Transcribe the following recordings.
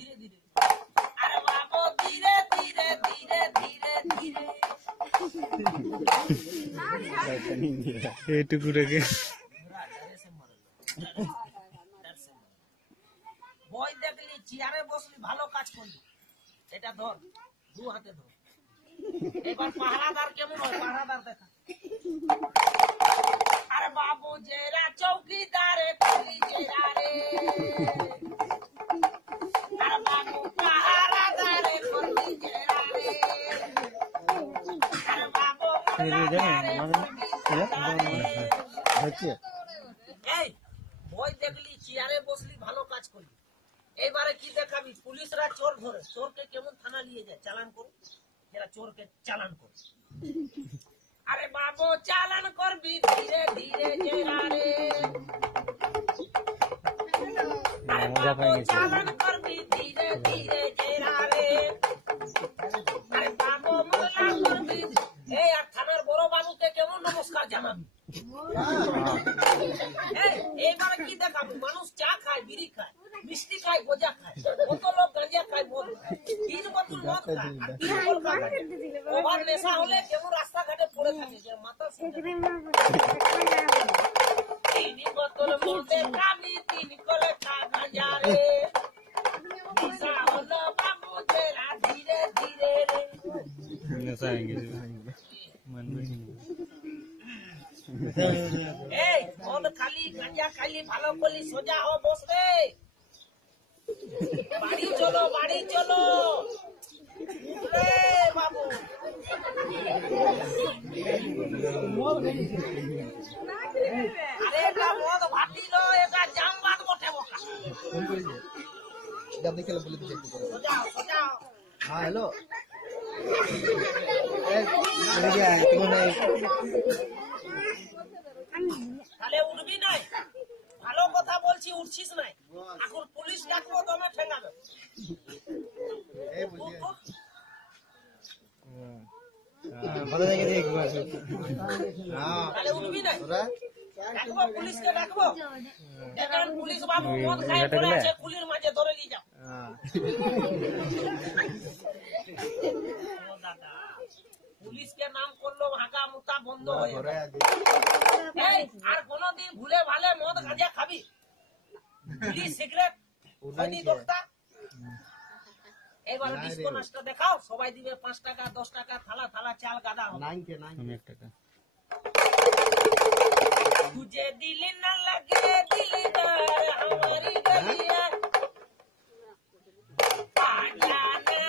ধীরে ধীরে। আরে বাবু ধীরে ধীরে ধীরে ধীরে ধীরে। এইটুকু রেখে বই দেখলি, চেয়ারে বসলি, ভালো কাজ করলি, এটা ধর, দু হাতে ধর। এবার পাহারাদার কেমন হয়, পাহারাদার দেখা। আরে বাবু জেরা চৌকিদারে করলি জেরা রে। আরে বাবু পাহারাদারে করলি জেরা রে। আরে বাবু এই বই দেখলি, চেয়ারে বসলি, ভালো কাজ করলি। এবারে কি দেখাবি, পুলিশরা চোর ধরে, চোরকে কেমন থানা নিয়ে যায়, চালান করো, যারা চোরকে চালান করে। আরে বাবু চালান করবি ধীরে ধীরে জেরা রে। আরে বাবু চালান করবি ধীরে ধীরে জেরা রে। আরে বাবু মোলা করবি। এই আর থানার বড় বাবুকে কেমন নমস্কার জানাবি। এইবারে কি দেখাবো, মানুষ চা খায়, বিড়ি খায়, মিষ্টি খায়, গোজা খায়, কত লোক গাঁজা খায়, মদ খায়, 3 বোতল মদ খায়, আর 3 কলকা খায়। ওভার নেশা হলে কেমন রাস্তাঘাটে পড়ে থাকে, যে মাথা 3 বোতল মদে কামি, 3 কলকা গাঁজা রে। নেশা হলো বাবু জেরা ধীরে ধীরে রে। নেশা হয়ে গেছে এই মদ খালি, গাঁজা খালি, ভালো করলি, সোজা হ, বস রে। বাড়ি চলো, বাড়ি চলো রে বাবু। আরে এটা মদ ভাটিল, এটা জামবাদ বটে বকা। সোজাও সোজাও। হ্যাঁ হ্যালো, তাহলে উঠবি নাই, ভালো কথা বলছি, উঠছিস নাই। এখন পুলিশ ডাকবো, দমে ঠেঙ্গাবে। ভালো জায়গা দিয়ে তাহলে উঠবি নাই, ডাকবো, পুলিশকে ডাকবো। দেখেন পুলিশ বাবু মদ খায় পড়ে আছে, কুলির মাঝে ধরে নিয়ে যাও। ও দাদা, পুলিশকে নাম করলো, ভাগা মুতা বন্ধ হয়ে যাবে। এই আর কোনদিন ভুলে ভালে মদ গাঁজা খাবি, বিড়ি সিগারেট হয়নি দোস্তা। এবার ডিস্কো নাচটা দেখাও, সবাই দিবে 5 টাকা 10 টাকা, থালা থালা চাল গাদা হবে। 1 টাকা। तुझे दिल न लगे दिलदार हमारी गलियां आ जाना,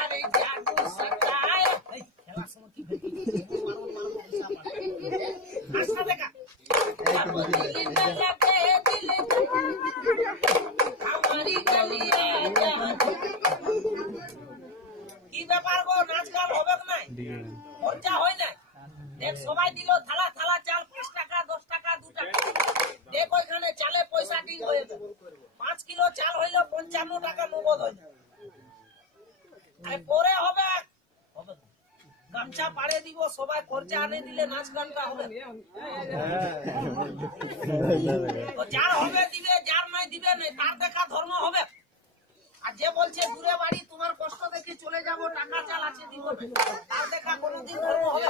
अरे जादू सताए। खेला समझ की आस्था देखा, दिल न लगे दिलदार हमारी गलियां। কি ব্যাপার গো, নাচ গান হবে নাই, খরচা হয় না। দেখ সবাই দিল থালা থালা চাল, 5 টাকা 10 টাকা 2 টাকা। দেখ ওইখানে চালে পয়সা ঠিক হয়ে গেল, 5 কিলো চাল হইল 55 টাকা নগদ হইল। পরে হবে হবে না, গামছা পাড়ে দিব, সবাই খরচা আনে দিলে নাচ গানটা হবে। যার হবে দিবে, যার নাই দিবে নাই, তার দেখা ধর্ম হবে। আর যে বলছে দূরে বাড়ি, তোমার কষ্ট দেখে চলে যাব, টাকা চাল আছে দিব, তার দেখা কোনোদিন ধর্ম হবে।